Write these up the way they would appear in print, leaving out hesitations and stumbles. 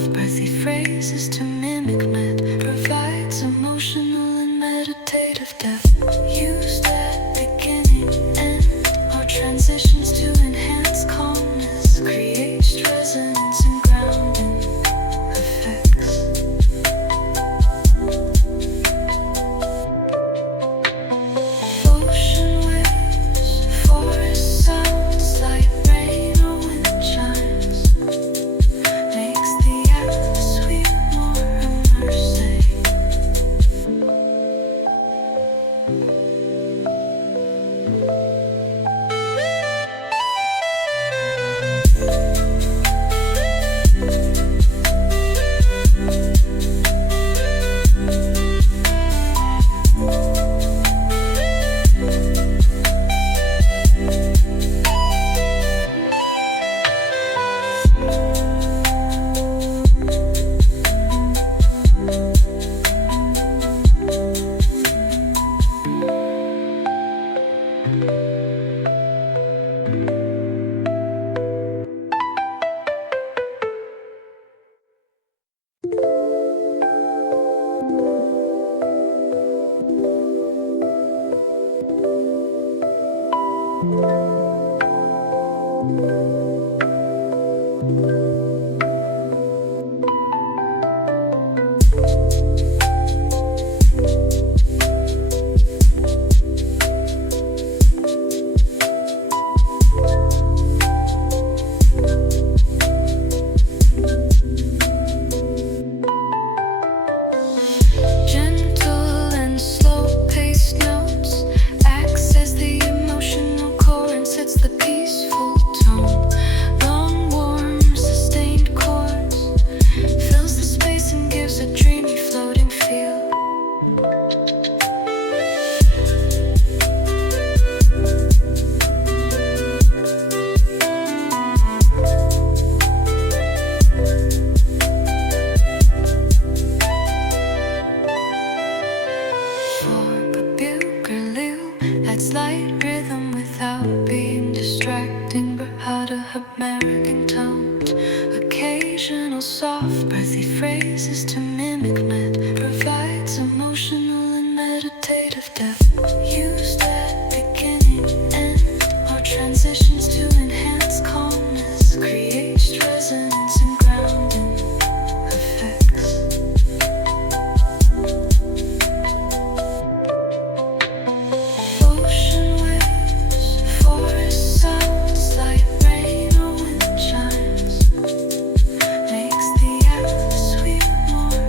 soft, breathy phrases to mimic myth, provides emotional and meditative depth. Used at beginning, end, or transitions to enhance calmness, creates resonance and grounding effects. Ocean waves, forest sounds, light rain or wind chimes, makes the atmosphere more immersive. Gentle and slow-paced notes acts as the emotional core and sets the peaceful tone. Long, warm, sustained chords fills the space and gives a dreamy, floating feel. Adds light rhythm without being distracting, brought a American tone. Occasional soft, breathy phrases to mimic myth, provides emotional and meditative depth. Used at beginning, end, or transitions to enhance calmness, creates resonance and grounding effects. Ocean waves, forest sounds, light rain or wind chimes, makes the atmosphere more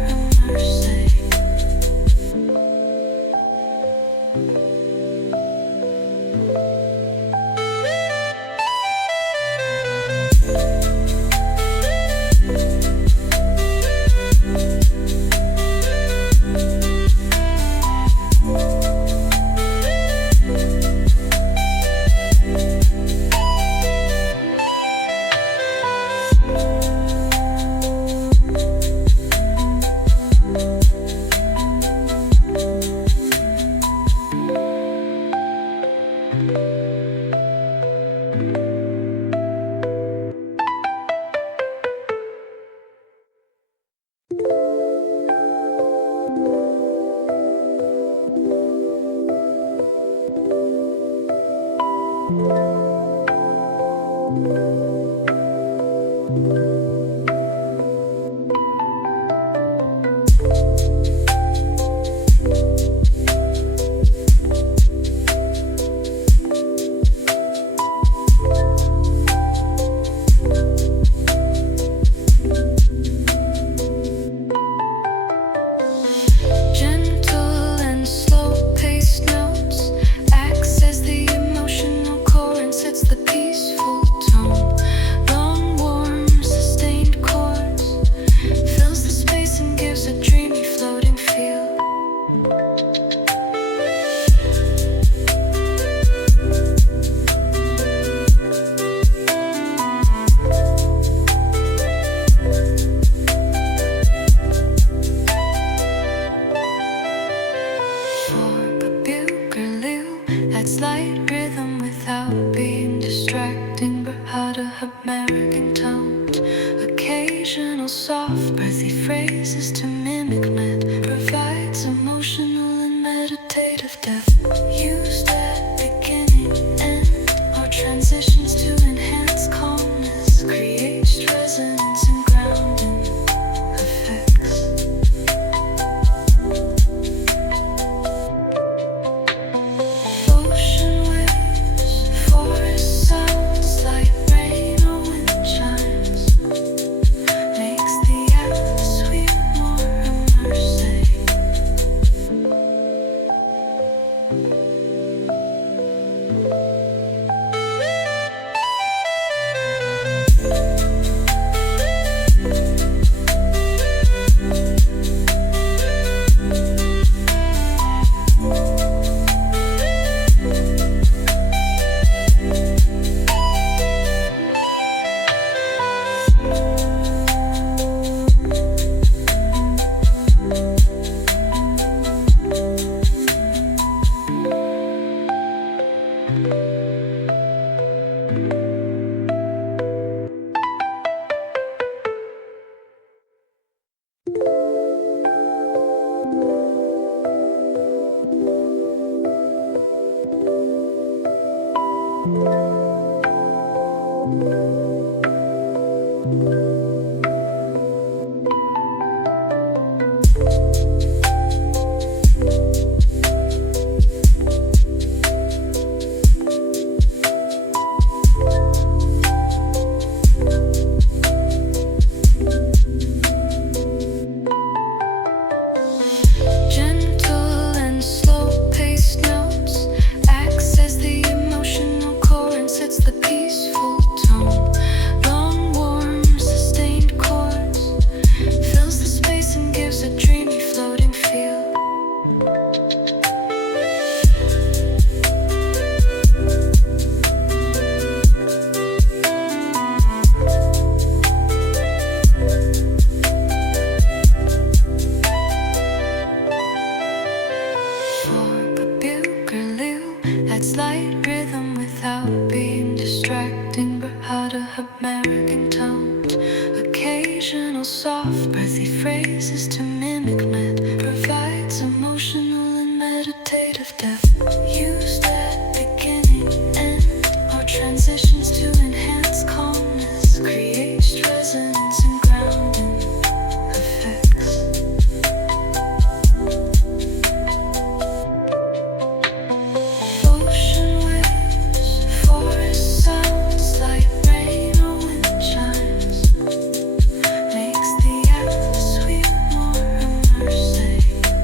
soft, breathy phrases to mimic myth, provides emotional and meditative depth. Used at beginning, end, or transitions to enhance calmness, creates resonance and grounding effects. Ocean waves, forest sounds, light rain or wind chimes, makes the atmosphere more immersive. Gentle and slow-paced notes acts as the emotional core and sets the peaceful tone. Long, warm, sustained chords fills the space and gives a dreamy, floating feel. Adds light rhythm without being distracting, but American tones. Occasional soft, breathy phrases to mimic myth, provides emotional and meditative depth. Used at beginning, end, or transitions to enhance calmness, creates resonance and grounding effects. Ocean waves, forest sounds, light rain or wind chimes, makes the atmosphere more immersive.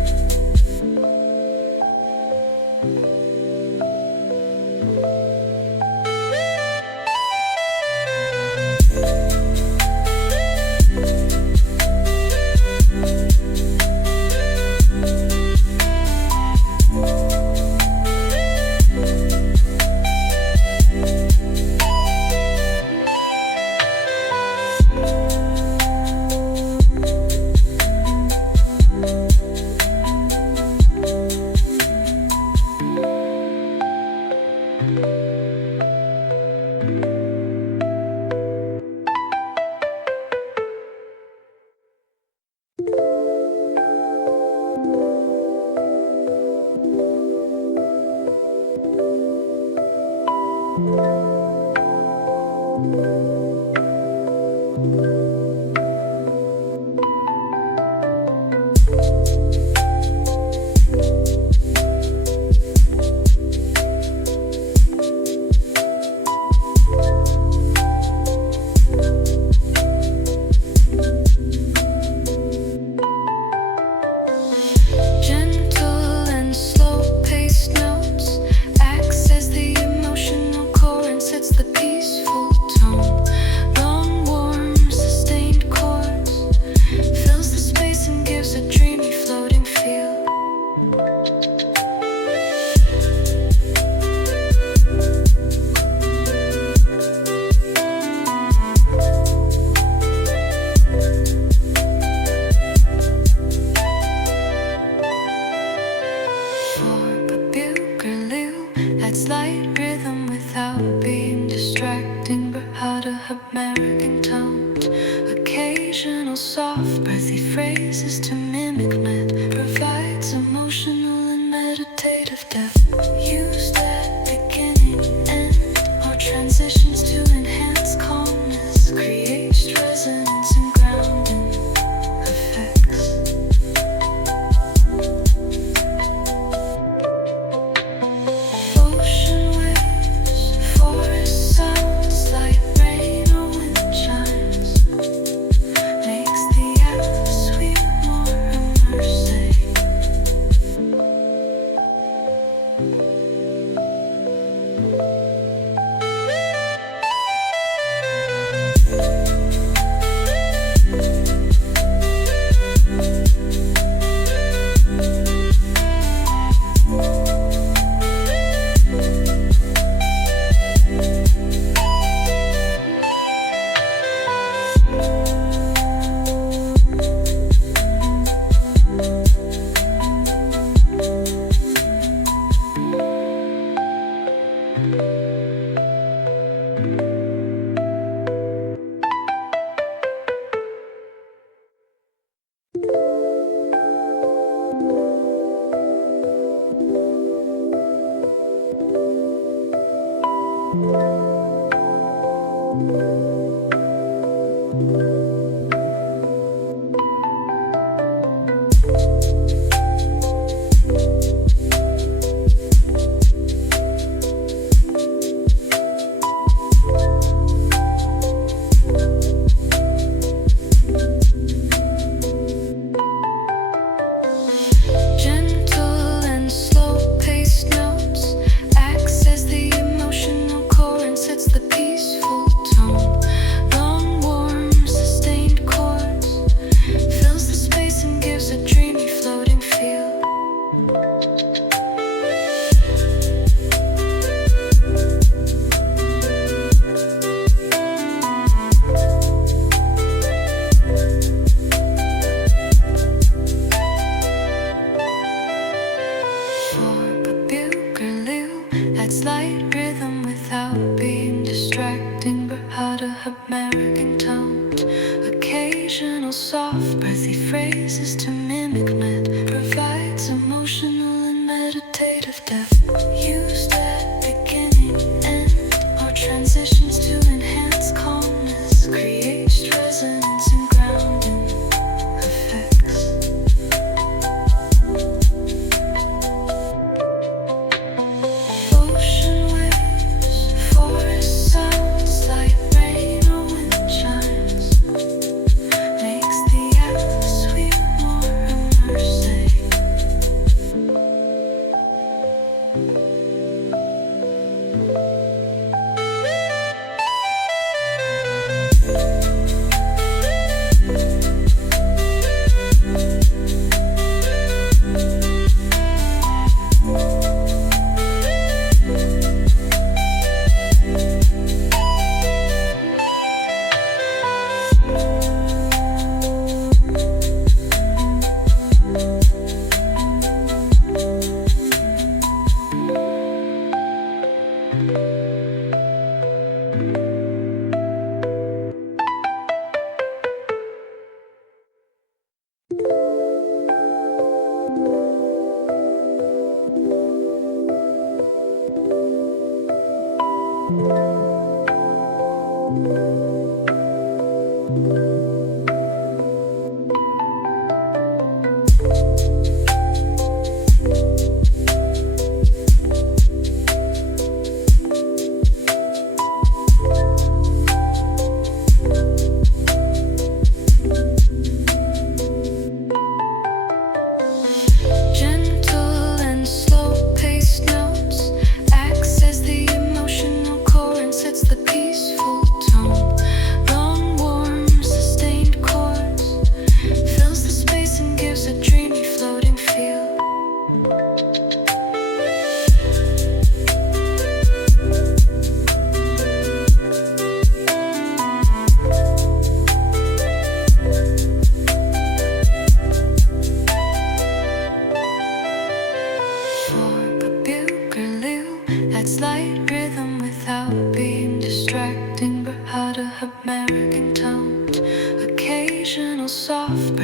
breathy phrases to mimic myth, provides emotional and meditative depth. Used at beginning, end, or transitions to enhance calmness, creates resonance and grounding effects. Ocean waves, forest sounds, light rain or wind chimes, makes the atmosphere more immersive. Gentle and slow-paced notes acts as the emotional core and sets the peaceful tone. Long, warm, sustained chords fills the space and gives a dreamy, floating feel. Adds light rhythm without being distracting, bravado American tones, occasional soft breathy phrases to mimic myth, provides emotional and meditative depth. Used at beginning, end, or transitions to enhance calmness, creates resonance and grounding effects. Ocean waves, forest sounds, light rain or wind chimes, makes the atmosphere more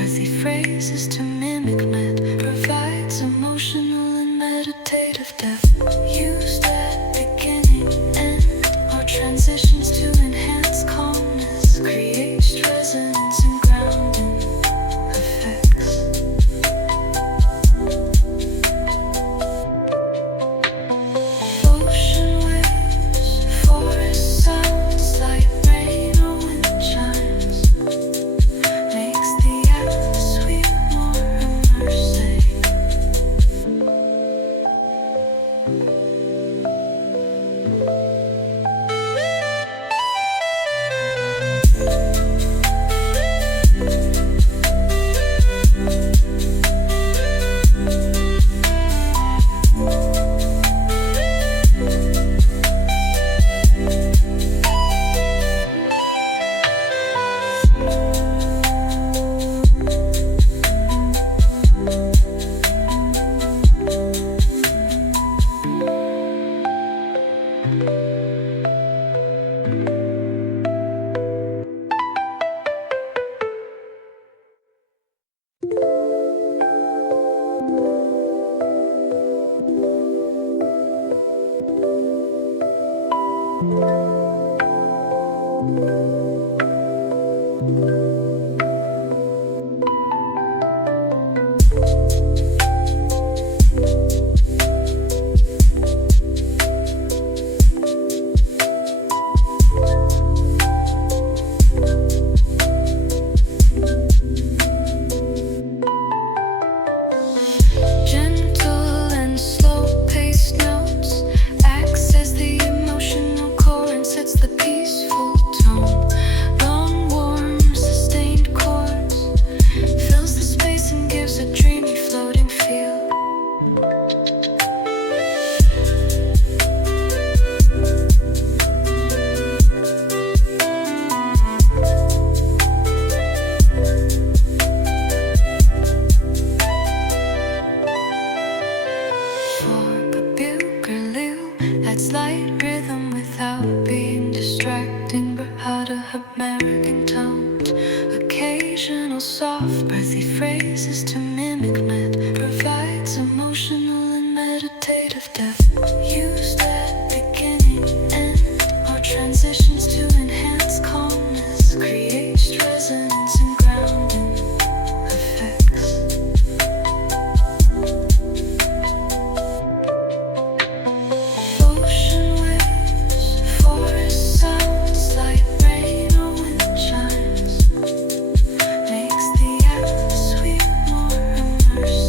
breathy phrases to mimic myth, provides emotional and meditative depth. Used at beginning, end, or transitions to enhance calmness, creates resonance and grounding effects. Ocean waves, forest sounds, light rain or wind chimes, makes the atmosphere more immersive. Gentle and slow-paced notes acts as the emotional core and sets the peaceful tone. Long, warm, sustained chords fills the space and gives a dreamy, floating feel. For a bugle adds light rhythm without being distracting, but out of American tones. Occasional soft, breathy phrases to mimic myth, provides emotional and meditative depth. Used at beginning, end, or transitions to enhance calmness, creates resonance and grounding effects. Ocean waves, forest sounds, light rain or wind chimes, makes the atmosphere more immersive.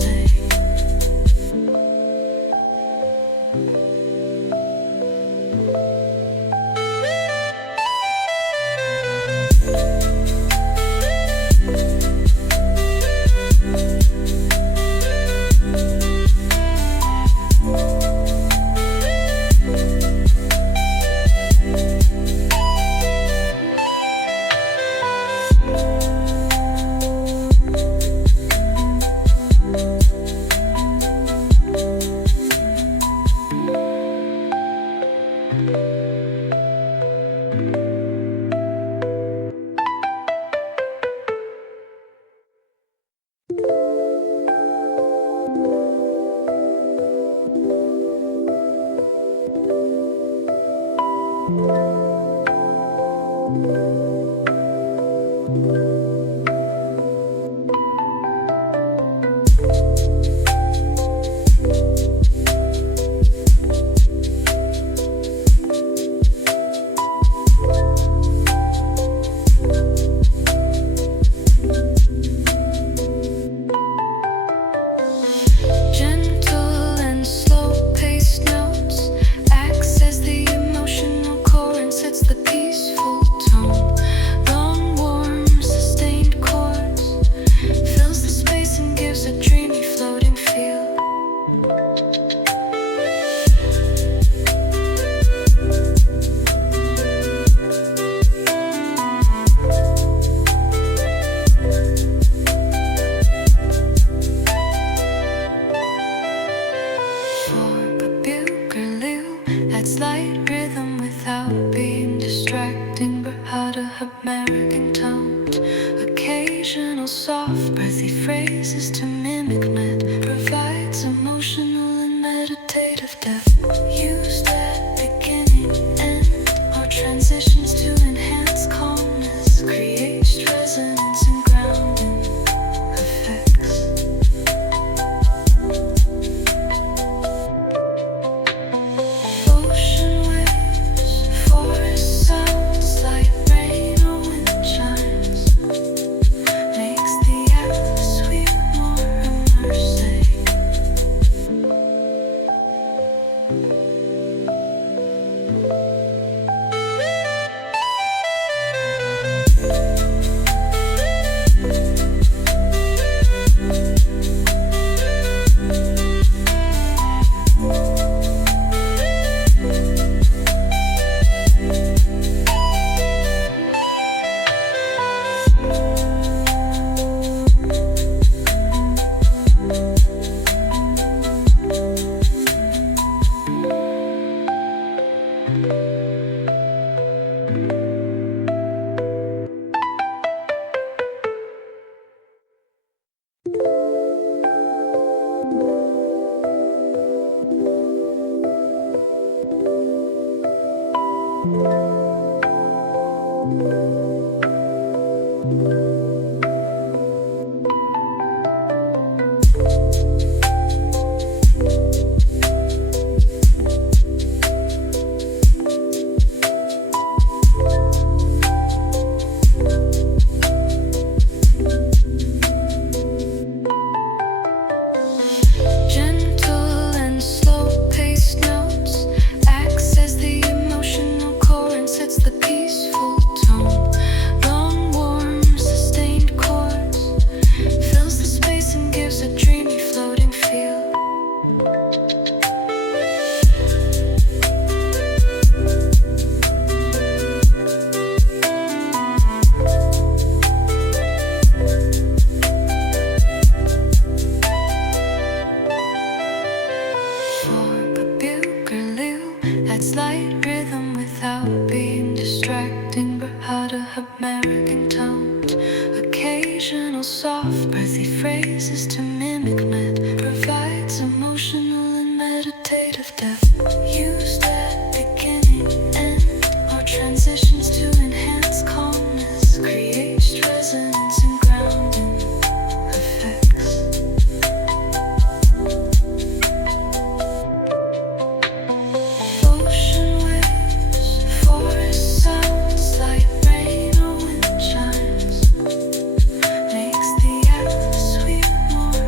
breathy phrases to mimic myth, provides emotional and meditative depth. Used at beginning, end, or transitions to enhance calmness, creates resonance and grounding effects. Ocean waves, forest sounds, light rain or wind chimes, makes the atmosphere more immersive. Gentle and slow-paced notes acts as the emotional core and sets the peaceful tone. Long, warm, sustained chords fills the space and gives a dreamy, floating feel. Adds light rhythm without being distracting, brought a American tone. Occasional soft, breathy phrases to mimic myth, provides emotional and meditative depth. Used at beginning, end, or transitions to enhance calmness, creates resonance and grounding effects. Ocean waves, forest sounds, light rain or wind chimes, makes the atmosphere more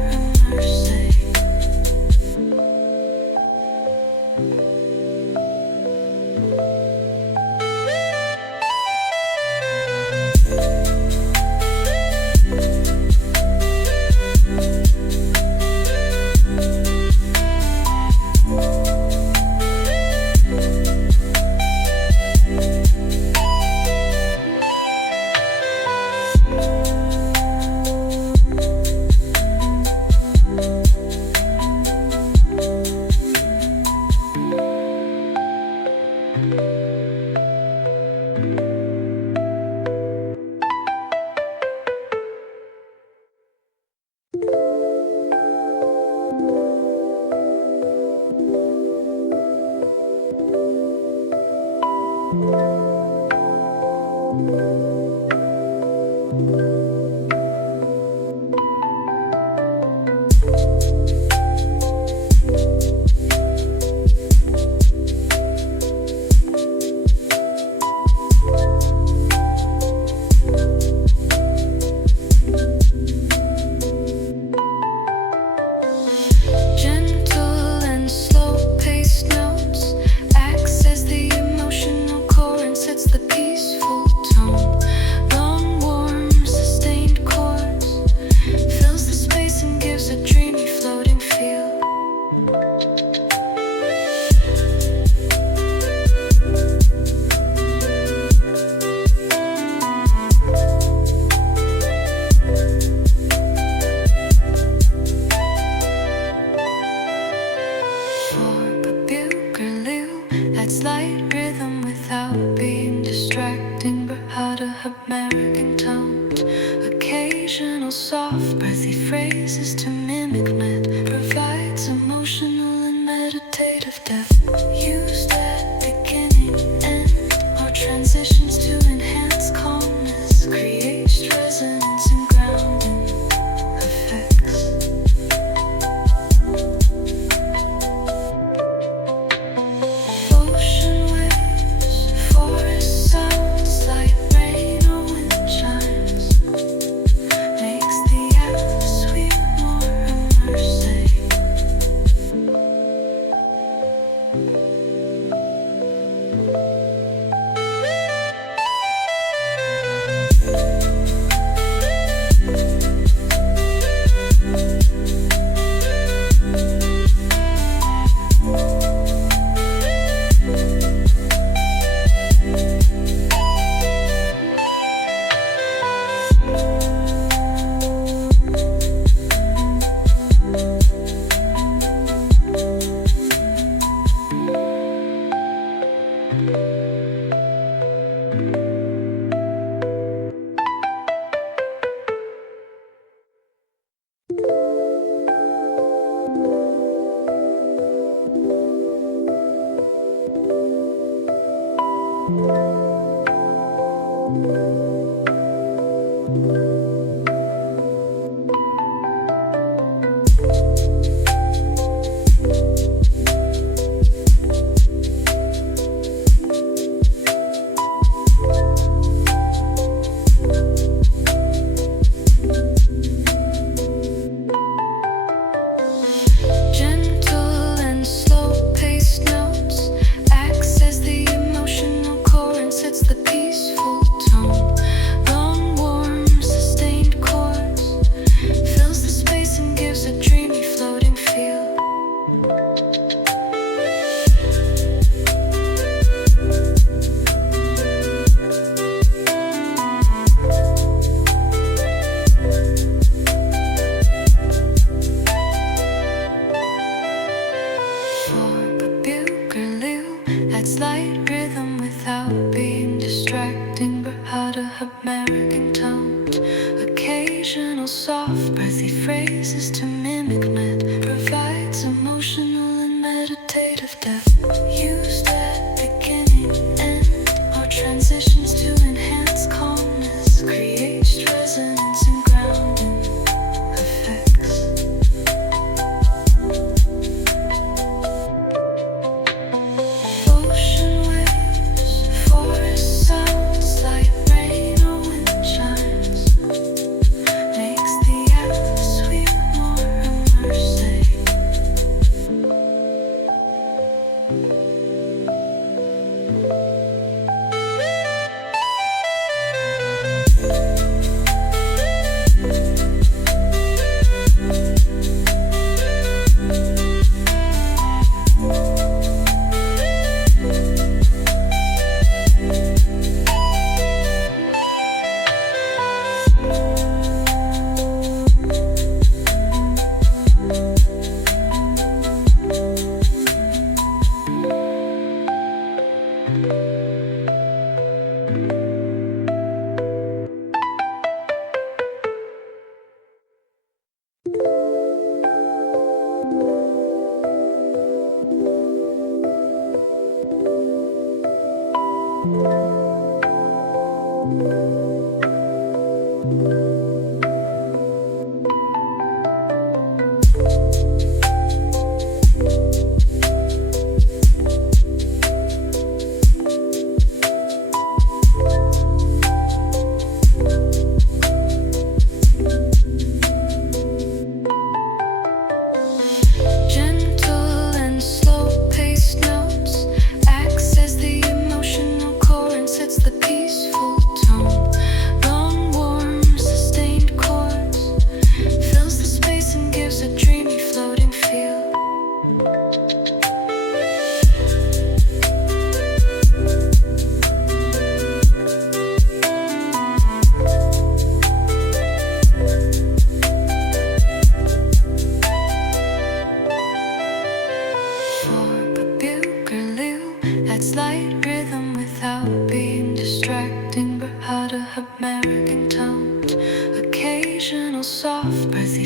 breathy phrases to mimic myth, provides emotional and meditative depth. Used at beginning, end, or transitions to enhance calmness, creates resonance and grounding effects. Ocean waves, forest sounds, light rain or wind chimes, makes the atmosphere more immersive. Gentle and slow-paced notes acts as the emotional core and sets the peaceful tone. Long, warm, sustained chords fills the space and gives a dreamy, floating feel. Adds light rhythm without being distracting, brought a American tone. Occasional soft, breathy phrases to mimic myth, provides emotional and meditative depth. Used at beginning, end, or transitions to enhance calmness, creates resonance and grounding effects. Ocean waves, forest sounds, light rain or wind chimes, makes the atmosphere more immersive.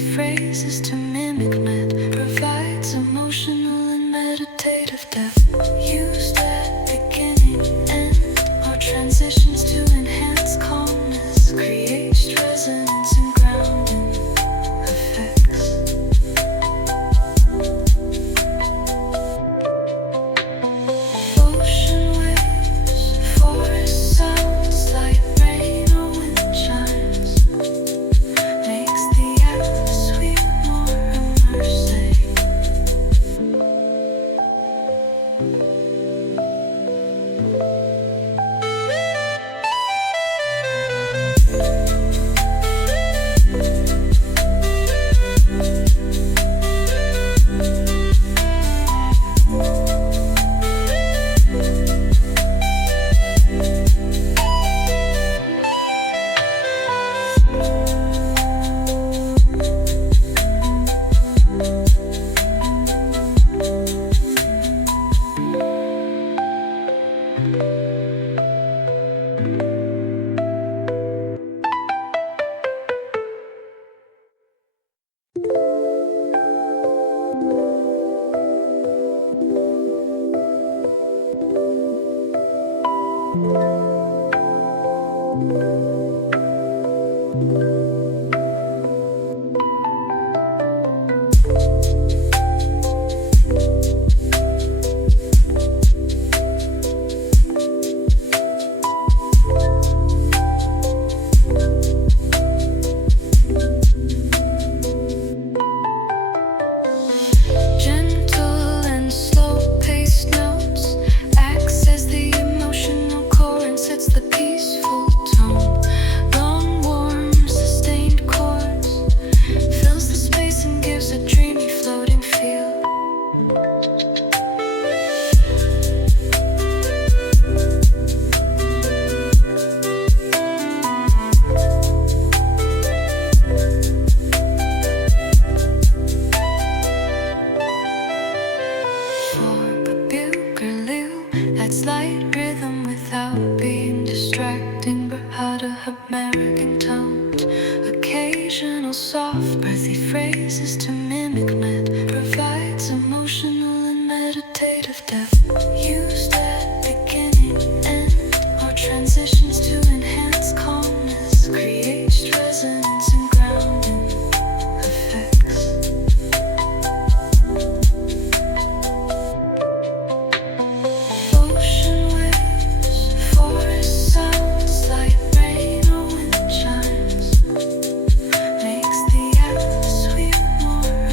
phrases to mimic myth, provides emotional and meditative depth. Used at beginning, end, or transitions to enhance calmness, creates resonance and grounding effects. Ocean waves, forest sounds, light rain or wind chimes, makes the atmosphere more immersive. Gentle and slow-paced notes acts as the emotional core and sets the peaceful tone. Long, warm, sustained chords fills the space and gives a dreamy, floating feel. Adds light rhythm without being distracting, bravado, American tones, occasional soft, breathy phrases to mimic myth, provides emotional and meditative depth. Used at beginning, end, or transitions to enhance calmness, creates resonance and grounding effects. Ocean waves, forest sounds, light rain or wind chimes, makes the atmosphere more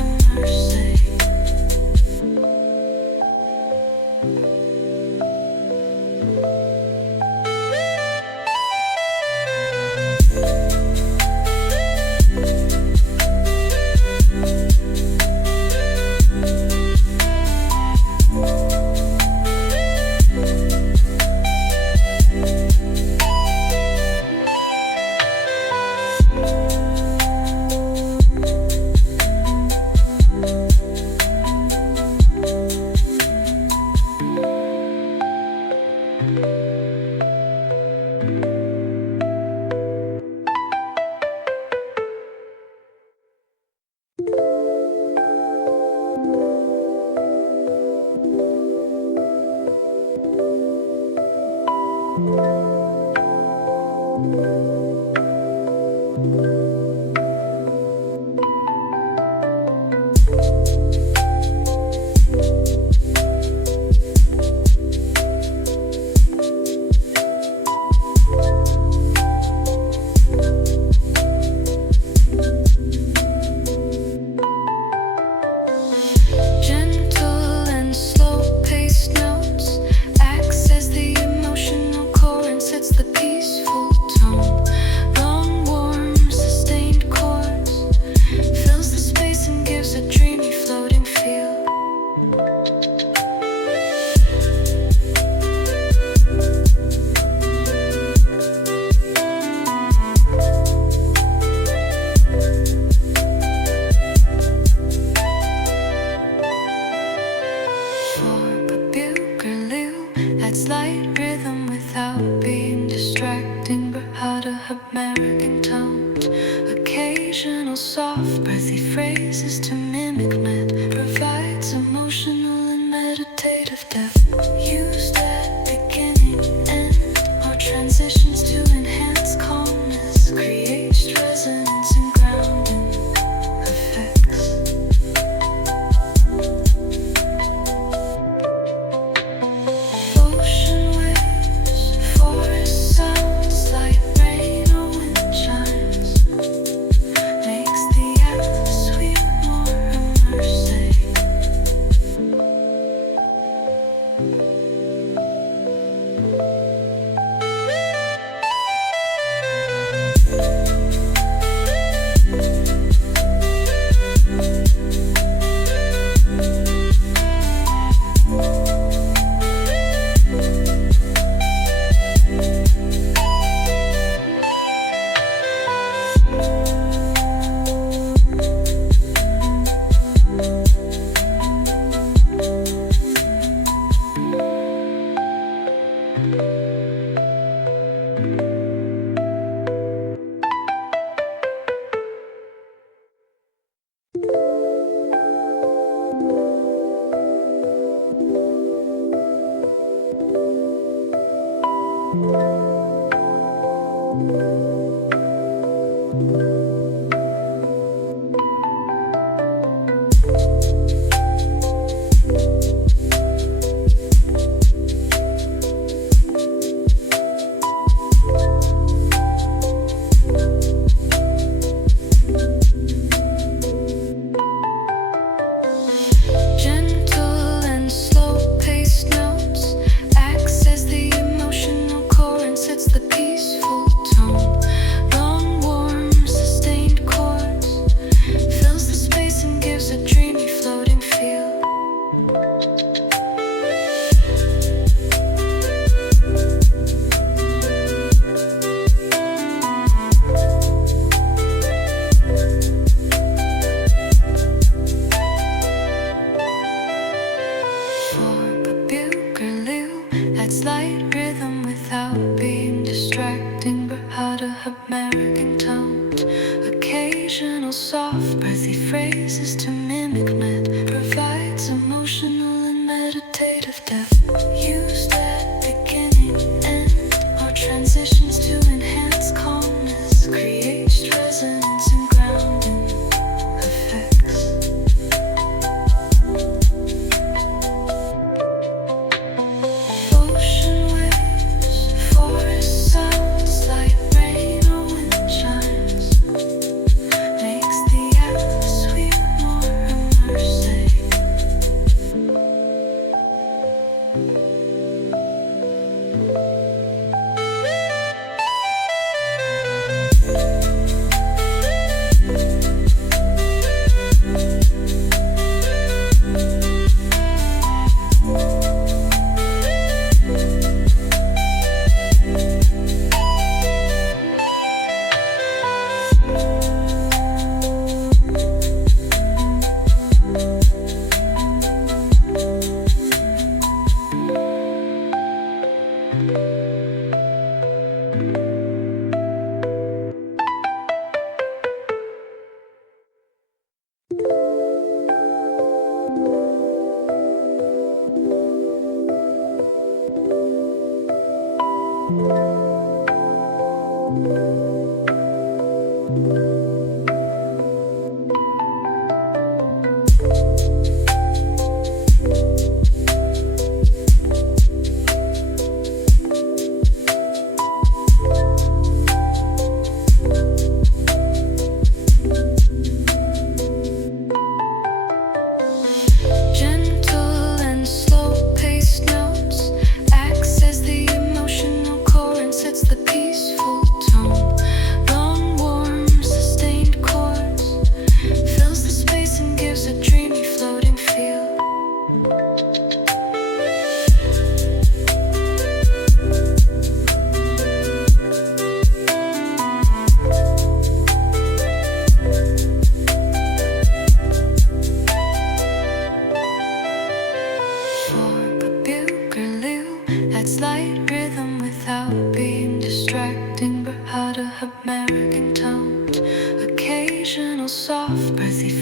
phrases to mimic myth, provides emotional and meditative depth. Used at beginning, end, or transitions to enhance calmness, creates resonance and grounding effects. Ocean waves, forest sounds, light rain or wind chimes, makes the atmosphere more immersive. Gentle and slow-paced notes acts as the emotional core and sets the peaceful tone. Long, warm, sustained chords fills the space and gives a dreamy, floating feel. Adds light rhythm without being distracting, bravado, American tones, occasional soft, breathy phrases to mimic myth, provides emotional and meditative depth. Used at beginning, end, or transitions to enhance calmness, creates resonance and grounding effects. Makes the atmosphere more immersive.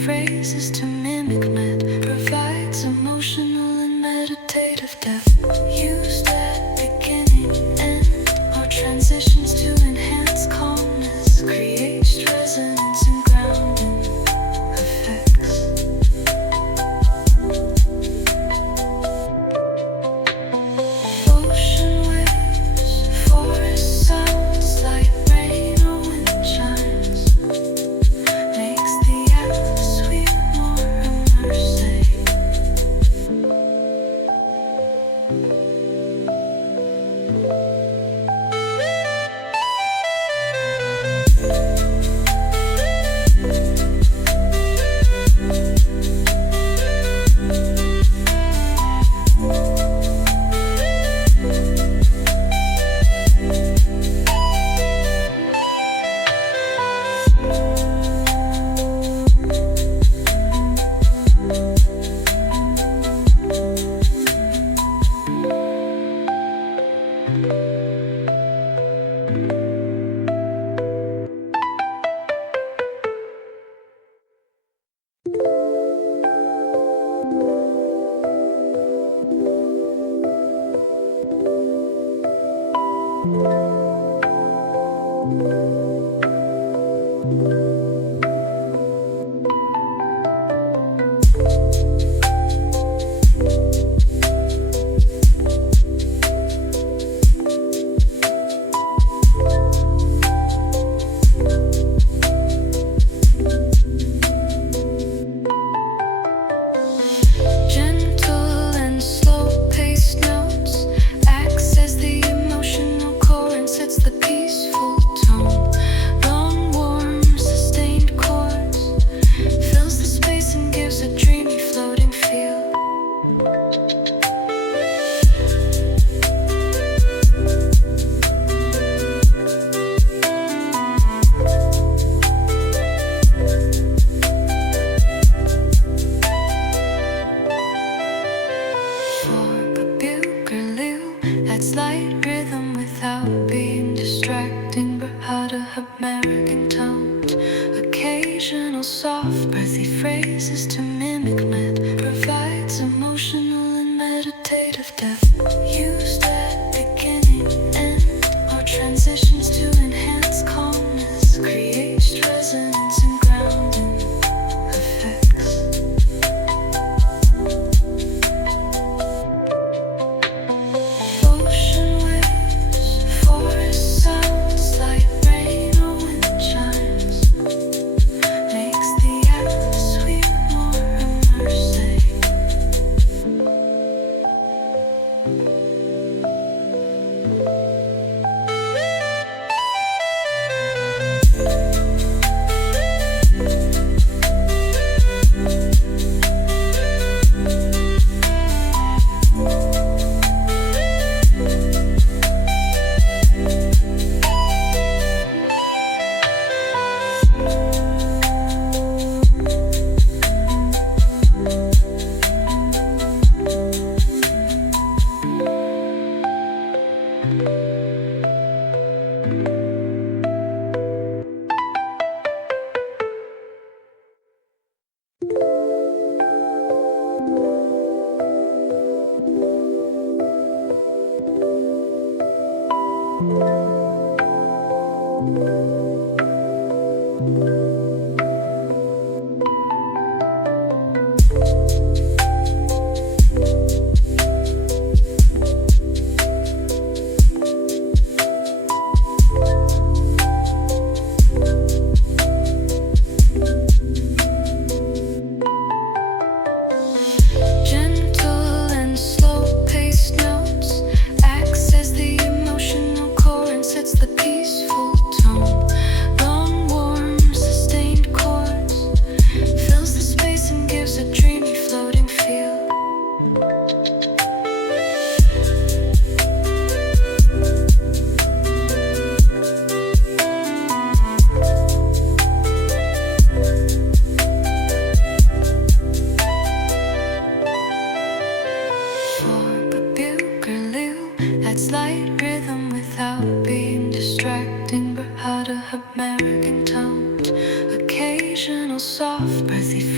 phrases to mimic myth, provides emotional and meditative depth. Used at beginning, end, or transitions to enhance calmness, creates resonance and grounding effects. Ocean waves, forest sounds, light rain or wind chimes, makes the atmosphere more immersive.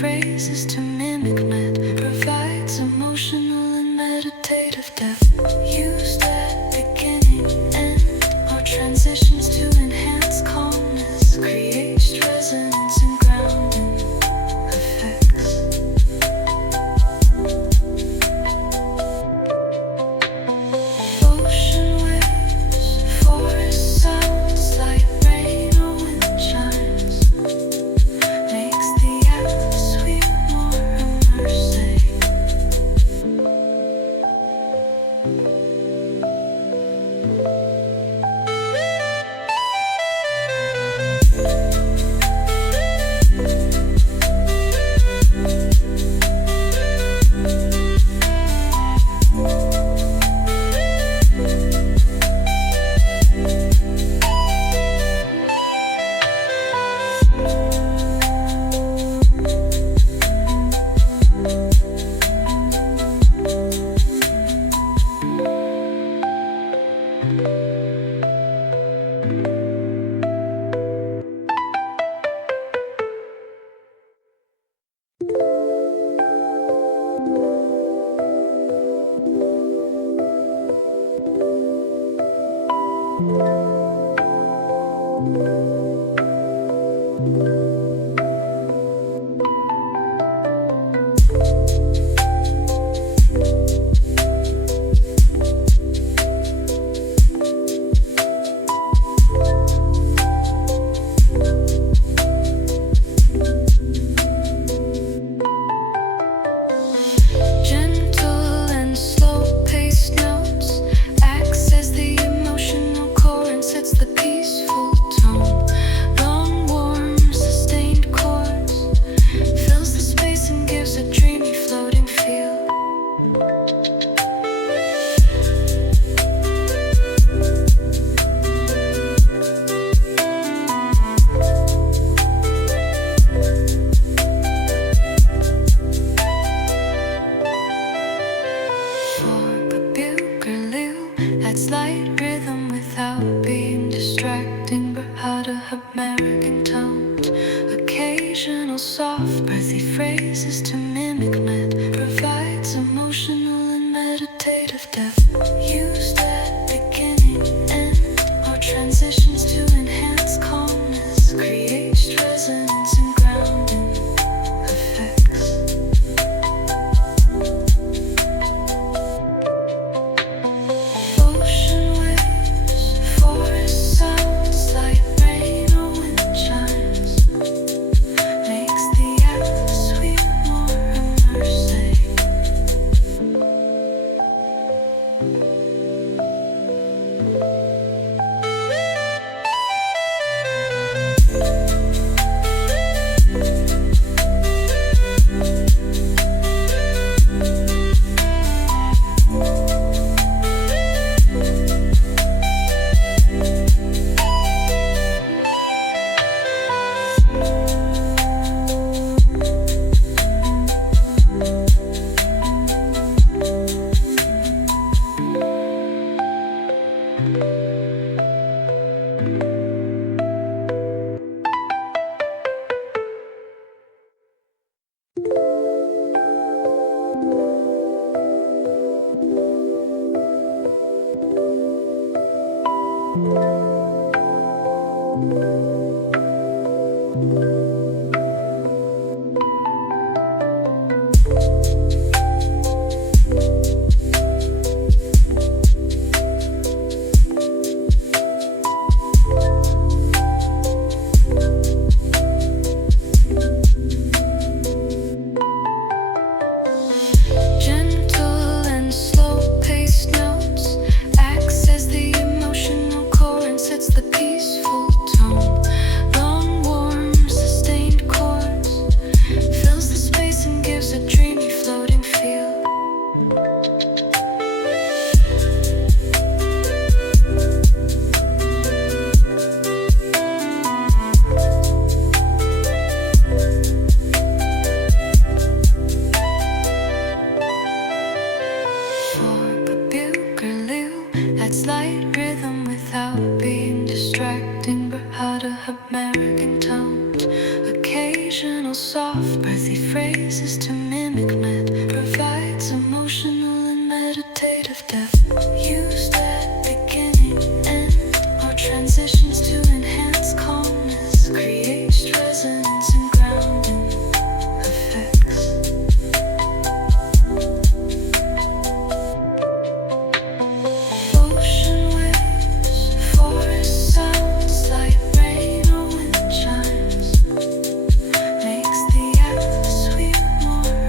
phrases to mimic myth, provides emotional and meditative depth. Used at beginning, end, or transitions to enhance calmness, creates resonance and grounding effects. Ocean waves, forest sounds, light rain or wind chimes, makes the atmosphere more immersive. Gentle and slow-paced notes acts as the emotional core and sets the peaceful tone. Long, warm, sustained chords fills the space and gives a dreamy, floating feel. Adds light rhythm without being distracting, brought American tones. Occasional soft, breathy phrases to mimic myth, provides emotional and meditative depth. Used at beginning, end, or transitions to enhance calmness, creates resonance and grounding effects. Ocean waves, forest sounds, light rain or wind chimes, makes the atmosphere more immersive. phrases to mimic myth, provides emotional and meditative depth. Used at beginning, end, or transitions to enhance calmness, creates resonance and grounding effects. Ocean waves, forest sounds, light rain or wind chimes, makes the atmosphere more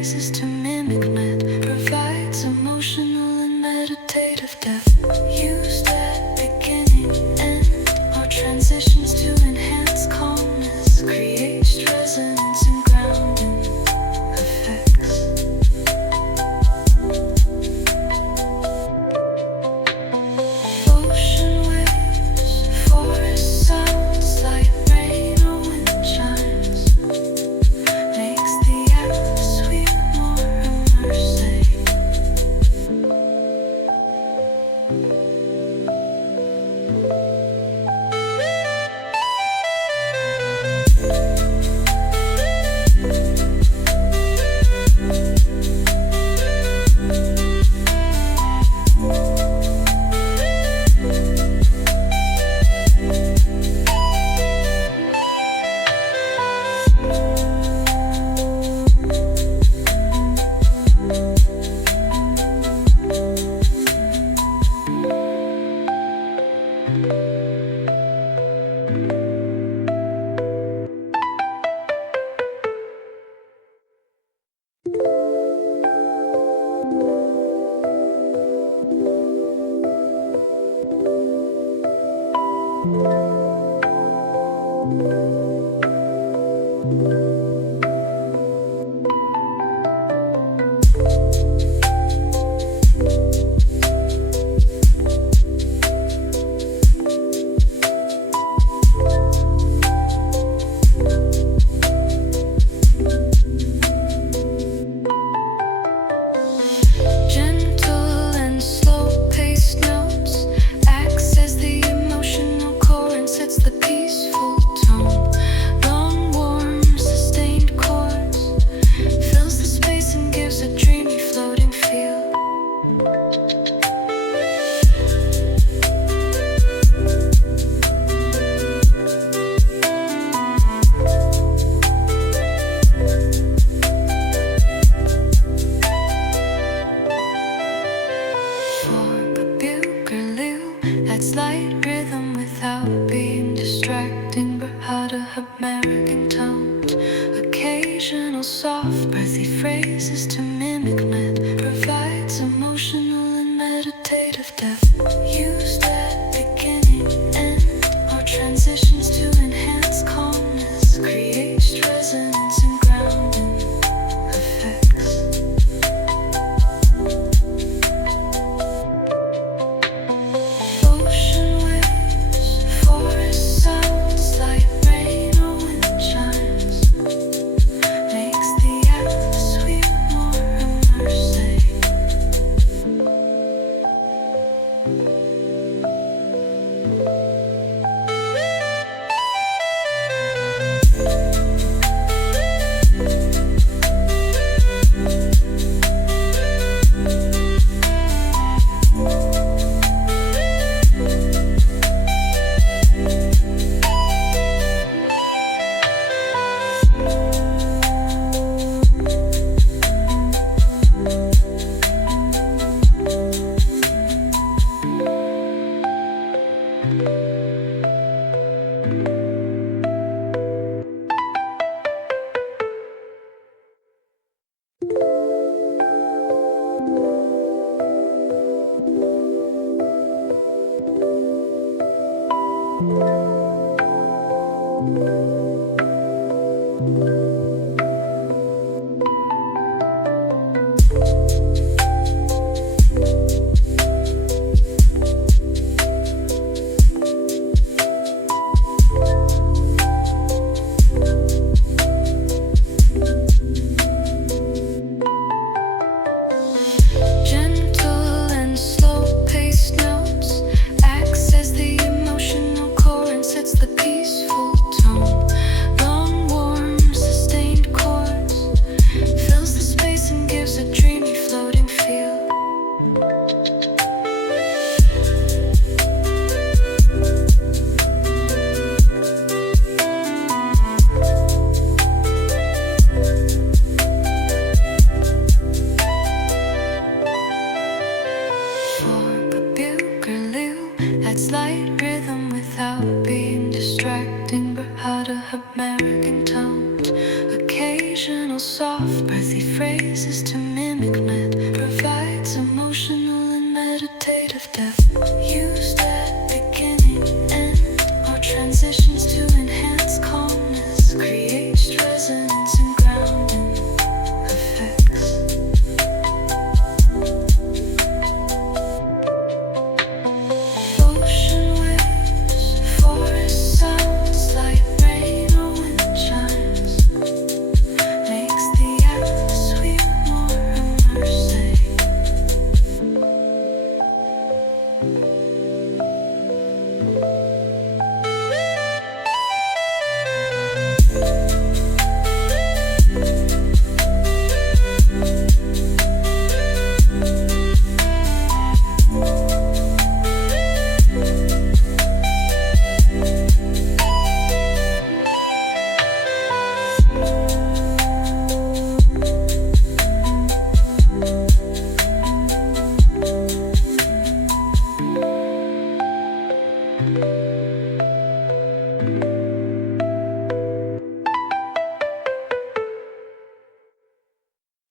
phrases to mimic myth, provides emotional and meditative depth. Used at beginning, end, or transitions to enhance calmness, creates resonance and grounding effects. Ocean waves, forest sounds, light rain or wind chimes, makes the atmosphere more immersive. Gentle and slow-paced notes acts as the emotional core and sets the peaceful tone. Long, warm, sustained chords fills the space and gives a dreamy, floating feel. For a bugle adds light rhythm without being distracting, bravado American tones, occasional soft breathy phrases to mimic myth, provides emotional and meditative depth. Used at beginning, end, or transitions to enhance calmness, creates resonance and grounding effects. Ocean waves, forest sounds, light rain or wind chimes, makes the atmosphere more immersive. phrases to mimic myth.